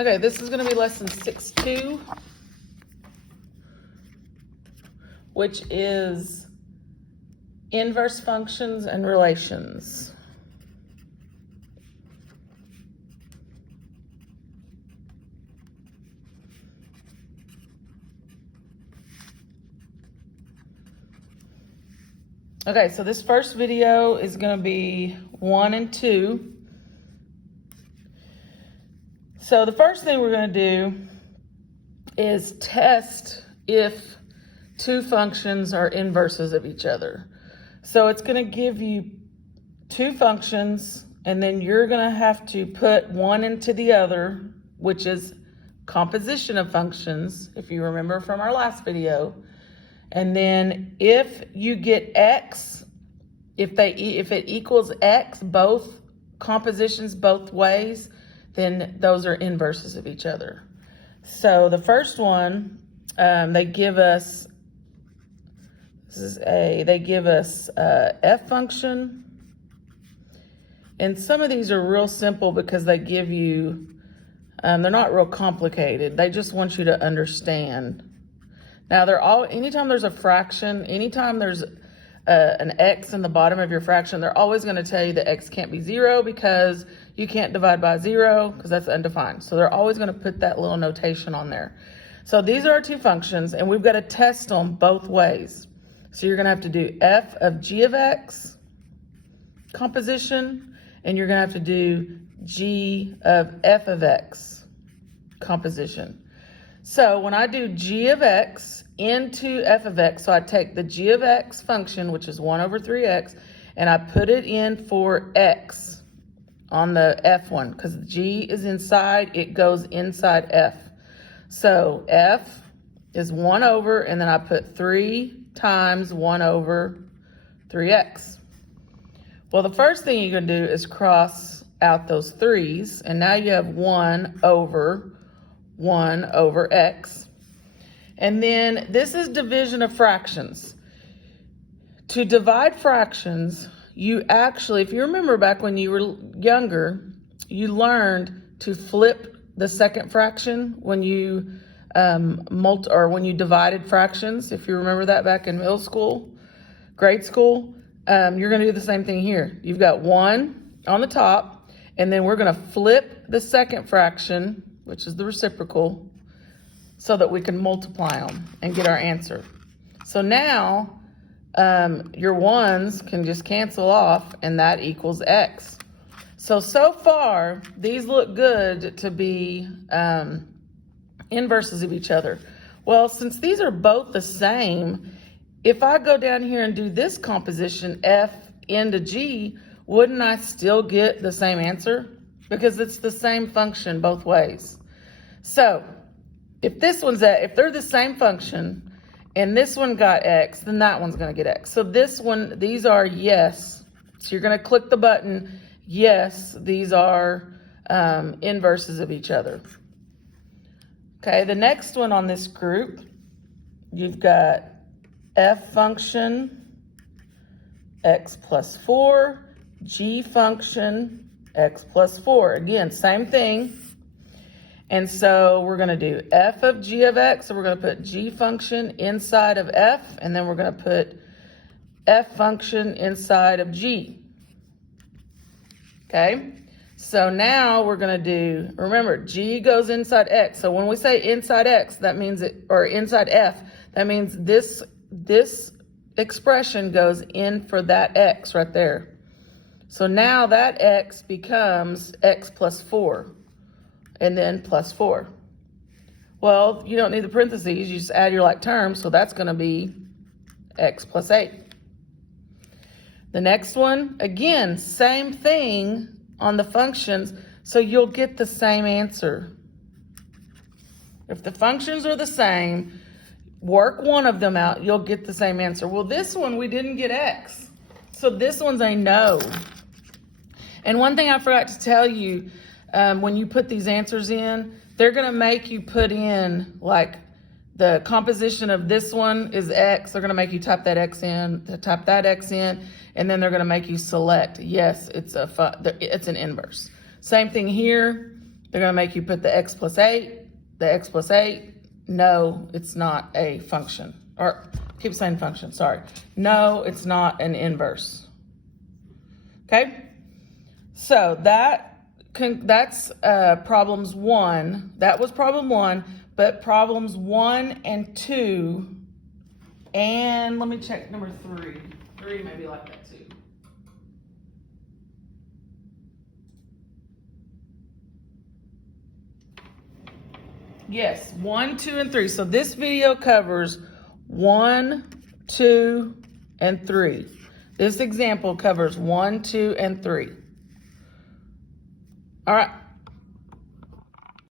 Okay, this is going to be lesson 6.2, which is inverse functions and relations. Okay, so this first video is going to be 1 and 2. So the first thing we're going to do is test if two functions are inverses of each other. So it's going to give you two functions, and then you're going to have to put one into the other, which is composition of functions, if you remember from our last video. And then if you get x, if it equals x, both compositions both ways, then those are inverses of each other. So the first one, they give us, they give us f function. And some of these are real simple because they give you, they're not real complicated. They just want you to understand. Now anytime there's a fraction, anytime there's an x in the bottom of your fraction, they're always going to tell you that x can't be 0 because you can't divide by 0 because that's undefined. So they're always going to put that little notation on there. So these are our two functions, and we've got to test them both ways. So you're going to have to do f of g of x composition, and you're going to have to do g of f of x composition. So when I do g of x into f of x, so I take the g of x function, which is 1 over 3x, and I put it in for x on the f one, because g is inside, it goes inside f. So f is 1 over, and then I put 3 times 1 over 3x. Well, the first thing you're going to do is cross out those 3's, and now you have 1 over x. And then this is division of fractions. To divide fractions, you actually, if you remember back when you were younger, you learned to flip the second fraction when you when you divided fractions. If you remember that back in middle school, grade school, you're going to do the same thing here. You've got 1 on the top, and then we're going to flip the second fraction, which is the reciprocal, so that we can multiply them and get our answer. So now your 1's can just cancel off, and that equals x. So far, these look good to be inverses of each other. Well, since these are both the same, if I go down here and do this composition, f into g, wouldn't I still get the same answer? Because it's the same function both ways. So if they're the same function, and this one got x, then that one's going to get x. So these are yes. So you're going to click the button, yes, these are inverses of each other. Okay, the next one on this group, you've got f function, x plus 4, g function, x plus 4. Again, same thing. And so we're going to do f of g of x, so we're going to put g function inside of f, and then we're going to put f function inside of g. Okay, so now we're going to do, remember, g goes inside x. So when we say inside x, that means or inside f, that means this expression goes in for that x right there. So now that x becomes x plus 4. And then plus 4. Well, you don't need the parentheses, you just add your like terms, so that's going to be x plus 8. The next one, again, same thing on the functions, so you'll get the same answer. If the functions are the same, work one of them out, you'll get the same answer. Well, this one, we didn't get x, so this one's a no. And one thing I forgot to tell you, when you put these answers in, they're going to make you put in, like, the composition of this one is x. They're going to make you type that x in, and then they're going to make you select, yes, it's an inverse. Same thing here. They're gonna make you put the x plus 8, the x plus 8. No, it's not a function. Or, keep saying function, sorry. No, it's not an inverse. Okay? So that's problems 1. That was problem 1, but problems 1 and 2, and let me check number 3. 3 may be like that too. Yes, 1, 2, and 3. So this video covers 1, 2, and 3. This example covers 1, 2, and 3. All right.